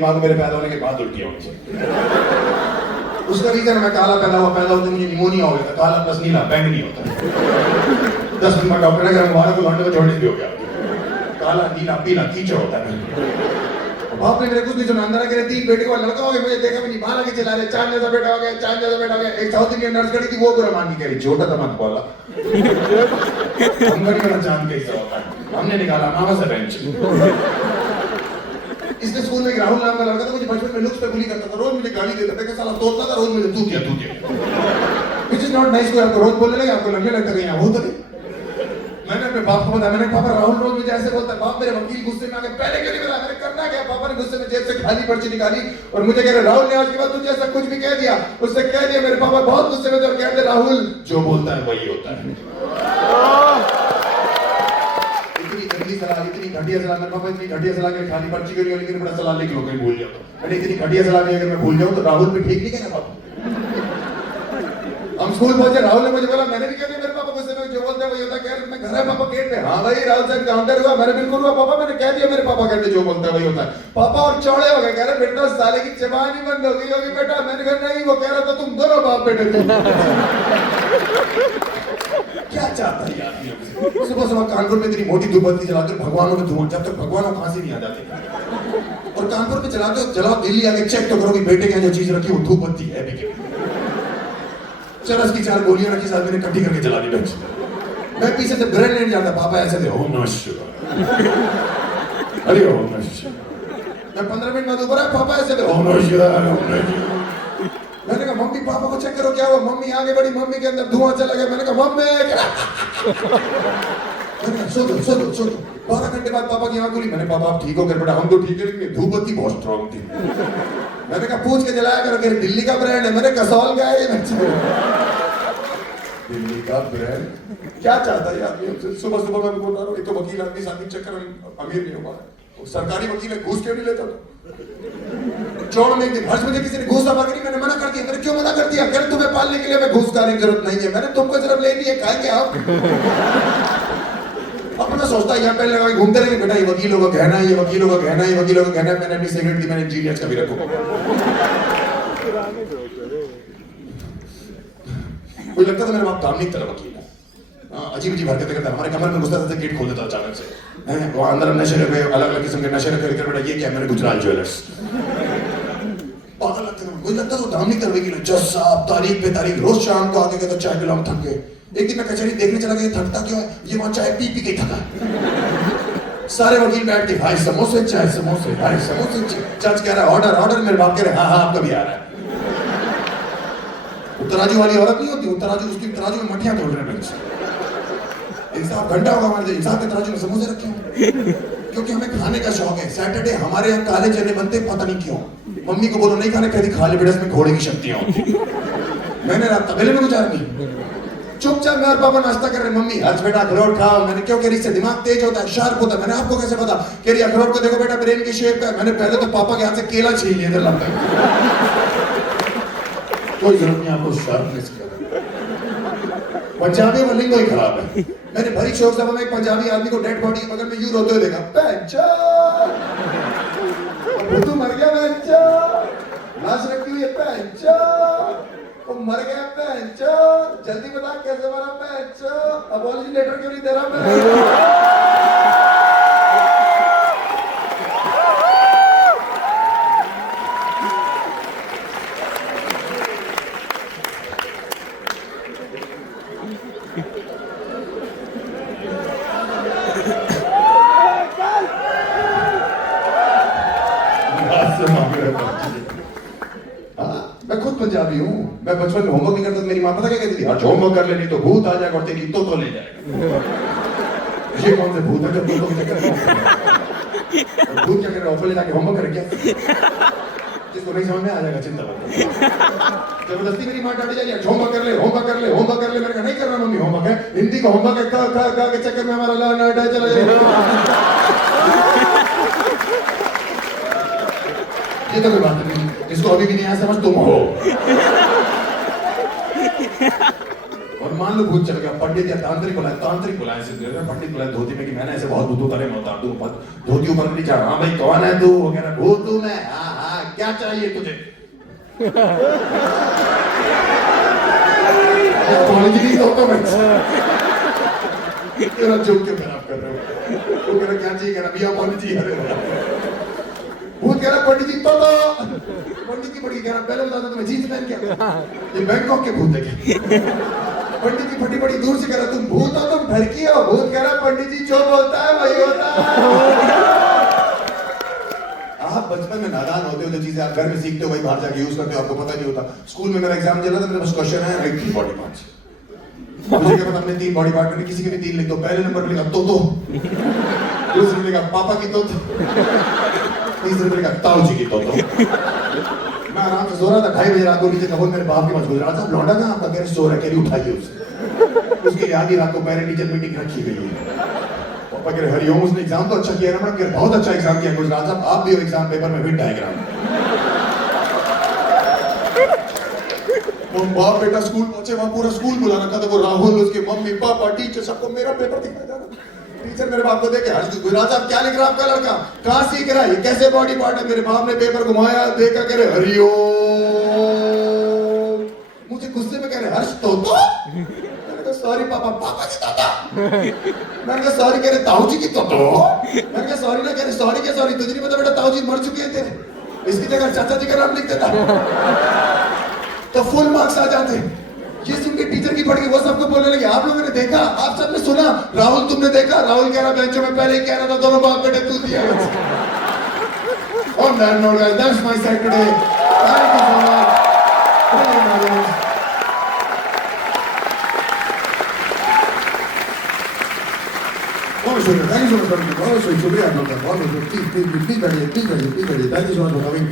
माँ को मेरे पैदा होने के बाद उल्टी होनी चाहिए। उसका रीजन मैं काला पैदा होते मुझे निमोनिया हो गया था। काला प्लस नीला बैंगनी होता है। 10 दिन बाद डॉक्टर ने कहा हमारा को लौंडे में जॉन्डिस भी हो गया। काला नीला पीला कीचड़ होता है। बाप ने मेरे कुछ नहीं सुना। अंदर आके 3 बेटे को लड़का हो गया, मुझे देखा भी नहीं। बाहर आके चला रहे चांद जैसा बेटा हो गया, चांद जैसा बेटा हो गया। एक साउथ इंडियन नर्स खड़ी थी, वो बुरा मान के कह रही छोटा था मत बोला। हम गरीब चांद कैसा होता है। हमने निकाला मामा से बेंच। इसने स्कूल में राहुल नाम का लड़का था, मुझे बचपन में लुक्स पे बुली करता था। रोज मुझे गाली देता था कि साला तोतला था, रोज मुझे तू किया व्हिच इज नॉट नाइस। कोई आपको रोज बोलने लगे, आपको लगने लगता है यहाँ हो तो नहीं। मैंने अपने बाप को बताया, मैंने पापा राहुल रोज मुझे ऐसे बोलता है। बाप मेरे वकील गुस्से में आ गए, पहले क्यों नहीं बताया? मैंने करना क्या? पापा ने गुस्से में जेब से खाली पर्ची निकाली और मुझे कह रहे राहुल ने आज के बाद तुझे ऐसा कुछ भी कह दिया। उससे कह दिया। मेरे पापा बहुत गुस्से में थे और कहते राहुल जो बोलता है वही होता है। इतनी सलाह, इतनी घटिया सलाह। मेरे पापा इतनी घटिया सलाह के खाली पर्ची क्यों नहीं, लेकिन बड़ा सलाह लिख लो कहीं भूल जाओ तो। मैंने इतनी घटिया सलाह दी, अगर मैं भूल जाऊं तो राहुल भी ठीक नहीं कहना पापा। हम स्कूल पहुंचे, राहुल ने मुझे बोला, मैंने भी कह दिया मेरे पापा गुस्से में जो बोलते हैं वही होता है। कह मैं घर है पापा गेट पे। हाँ भाई राहुल साहब काउंटर हुआ, मैंने बिल्कुल हुआ पापा, मैंने कह दिया मेरे पापा कहते जो बोलता है वही होता है। पापा और चौड़े हो गए, कह रहे बेटा साले की जबान ही बंद हो गई होगी बेटा। मैंने कहा नहीं, वो कह रहा था तुम दोनों बाप बेटे थे। क्या चाहता है यार? सुबह सुबह कानपुर में इतनी मोटी धूपबत्ती जलाते भगवानों में धुआं, जब तक भगवानों को खांसी नहीं आ जाती। और कानपुर में चलाते हो, चलाओ दिल्ली आके चेक तो करो कि बेटे के जो चीज रखी वो धूपबत्ती है भी। चरस की 4 गोलियां रखी साथ, मैंने इकट्ठी करके चला दी डच। मैं पीछे से ब्रेड लेने जाता, पापा ऐसे थे ओम नमः शिवाय, अरे ओम नमः शिवाय। मैं 15 मिनट बाद ऊपर आया, पापा ऐसे थे ओम नमः शिवाय, ओम नमः शिवाय। मैंने कहा मम्मी पापा को चेक करो क्या हुआ। मम्मी आगे बढ़ी, मम्मी के अंदर धुआं चला गया। मैंने कहा मम्मी सो दो 12 घंटे बाद पापा की आंख खुली। मैंने पापा आप ठीक हो गए बेटा? हम तो ठीक है, लेकिन धूपबत्ती बहुत स्ट्रांग थी। मैंने कहा पूछ के जलाया करो। कह दिल्ली का ब्रांड है। मैंने कसौल का है ये। दिल्ली का ब्रांड क्या चाहता है आदमी? सुबह सुबह मैं बोल रहा हूँ, एक तो वकील आदमी शादी चक्कर में अमीर नहीं हो पा रहा। सरकारी वकील है, घूस क्यों नहीं लेता? चौड़ में एक दिन हर्ष मुझे किसी ने घूस दबा करी, मैंने मना कर दिया। मैंने क्यों मना कर दिया? कह तुम्हें पालने के लिए मैं घूस खाने की जरूरत नहीं है। मैंने तुमको सिर्फ लेनी है, खाएंगे आप। अपना सोचता है यहाँ पहले लगा घूमते रहेंगे बेटा, ये वकीलों का कहना है, ये वकीलों का कहना है, ये वकीलों का कहना है। मैंने अपनी सिगरेट दी, मैंने इंजीनियर्स का भी रखो। मुझे लगता था मेरे बाप धार्मिक तरह वकील है। अजीब अजीब हरकतें करता है। हमारे कमरे में घुसता था, गेट खोल देता अचानक से। वहां अंदर नशे रखे, अलग अलग किस्म के नशे रखे। बेटा ये क्या? मैंने गुजरात ज्वेलर्स। पागल लगता था मुझे, लगता था धार्मिक तरह वकील है। जज साहब तारीख पे तारीख, रोज शाम को आके कहता चाय पिलाऊं, थक गए। एक दिन मैं कचहरी देखने चला गया, थकता क्यों है? ये वहां चाय पी के थका। सारे वकील बैठ के भाई समोसे चाय, समोसे भाई समोसे। जज कह रहा है ऑर्डर ऑर्डर। मेरे बाप कह रहे हाँ हाँ आपका भी आ रहा है। तराजू वाली औरत नहीं होती, तराजू उसकी तराजू में मठियां तोड़ रहे हैं। इंसाफ घंटा होगा हमारे, इंसाफ के तराजू में समोसे रखे होंगे। क्योंकि हमें खाने का शौक है। सैटरडे हमारे यहाँ काले चने बनते, पता नहीं क्यों। मम्मी को बोलो नहीं खाने, कहती खा ले बेटा, इसमें घोड़े की शक्तियां होती। मैंने रात तबेले में गुजार दी। चुपचाप मैं और पापा नाश्ता कर रहे। मम्मी आज बेटा अखरोट खाओ। मैंने क्यों? कह रही इससे दिमाग तेज होता है, शार्प होता है। मैंने आपको कैसे पता? कह रही अखरोट को देखो बेटा ब्रेन की शेप है। मैंने पहले तो पापा के हाथ से केला छीन लिया था। लगता है कोई जरूरत नहीं आपको शार्पनेस की। पंजाबी में लिंगो ही खराब है। मैंने भरी शोक सभा में एक पंजाबी आदमी को डेड बॉडी के बगल में यूं रोते हुए देखा। तू मर गया लाश रखी हुई है। वो मर गया। जल्दी बता कैसे मरा? अपॉलॉजी लेटर क्यों नहीं दे रहा मैं? मैं खुद पंजाबी हूँ। मैं बचपन में होमवर्क नहीं करता, मेरी माँ पता क्या कहती थी? आज होमवर्क कर ले, नहीं तो भूत आ जाएगा और तेरी तो ले जाएगा। ये कौन से भूत है जो तो क्या करे? भूत क्या करे? ऑफर ले जाके होमवर्क करे क्या? जिसको नहीं समझ में आ जाएगा चिंता मत। जबरदस्ती मेरी माँ डांटी जा रही है, होमवर्क कर ले, होमवर्क कर ले, होमवर्क कर ले। मैंने कहा नहीं करना मम्मी, होमवर्क है हिंदी का होमवर्क है। का के चक्कर में हमारा ला ना चला जाएगा। ये तो कोई बात नहीं, इसको अभी भी नहीं आया समझ तुम हो। और मान लो भूत चल गया, पंडित या तांत्रिक बुलाए सिद्ध पंडित बुलाए धोती में कि मैंने ऐसे बहुत भूत उतारे, मैं उतार दूं। धोती ऊपर नहीं चढ़ा। हाँ भाई कौन है तू? वो कह रहा भूत हूं मैं। हाँ क्या चाहिए तुझे? नहीं होता मैं तेरा जोक क्यों खराब कर रहे हो? वो कह रहा क्या चाहिए? कह रहा भैया पॉलिसी। भूत कह रहा पंडित जी तो पंडित की बड़ी कह रहा पहले बता दो तुम्हें जीन्स पहन के ये बैंकॉक के भूत है क्या? पंडित की फटी बड़ी दूर से कह रहा तुम भूत हो तुम ठरकी हो। भूत कह रहा पंडित जी जो बोलता है वही होता है। आप बचपन में नादान होते हो, जो चीजें आप घर में सीखते हो वही बाहर जाके यूज करते हो, आपको पता नहीं होता। स्कूल में मेरा एग्जाम चल रहा था, मेरे पास क्वेश्चन है राइट 3 बॉडी पार्ट्स। मुझे क्या पता, हमने 3 बॉडी पार्ट में किसी के भी 3 लिख दो। पहले नंबर पे लिखा तो दूसरे पे लिखा पापा की तो तीसरे पे लिखा ताऊ जी की तो मैं आराम से सो रहा था, 2:30 बजे रात को नीचे कबूल मेरे बाप के पास गुजरा था। लौटा ना आपका कह रहे सो रहा, कह रही उठाइए उसे। उसके लिए आधी रात को पेरेंट टीचर मीटिंग रखी गई है। पापा कह रहे हरिओम उसने एग्जाम तो अच्छा किया ना? मैडम कह रहे बहुत अच्छा एग्जाम किया गुजरात साहब, आप भी हो एग्जाम पेपर में विद डायग्राम। वो बाप बेटा स्कूल पहुंचे, वहां पूरा स्कूल बुला रखा था। वो राहुल, उसके मम्मी पापा टीचर सबको मेरा पेपर दिखाया जा रहा। टीचर मेरे बाप को देखे गुजरात साहब क्या लिख रहा आपका लड़का, कहां सीख रहा है, ये कैसे बॉडी पार्ट है? मेरे बाप ने पेपर घुमाया, देखा कह रहे हरिओम। मुझे गुस्से में कह रहे हर्ष तो सॉरी पापा, पापा की तोतो। मैंने कहा सॉरी, कह रहे ताऊ जी की तोतो। मैंने कहा सॉरी ना, कह रहे सॉरी क्या सॉरी, तुझे नहीं पता बेटा ताऊ जी मर चुके हैं तेरे, इसकी जगह चाचा जी का नाम लिख देता तो फुल मार्क्स आ जाते। ये सुन के टीचर की पड़ गई, वो सबको बोलने लगे आप लोगों ने देखा, आप सबने सुना, राहुल तुमने देखा? राहुल कह रहा बेंचों में पहले ही कह रहा था दोनों बाप बेटे तू दिया। On that note guys, that's my side today. Thank you so much. बहुत शुक्रिया, थैंक यू सो मच, बहुत शुक्रिया आप लोगों का, बहुत प्लीज बैठिए, thank you so much for coming.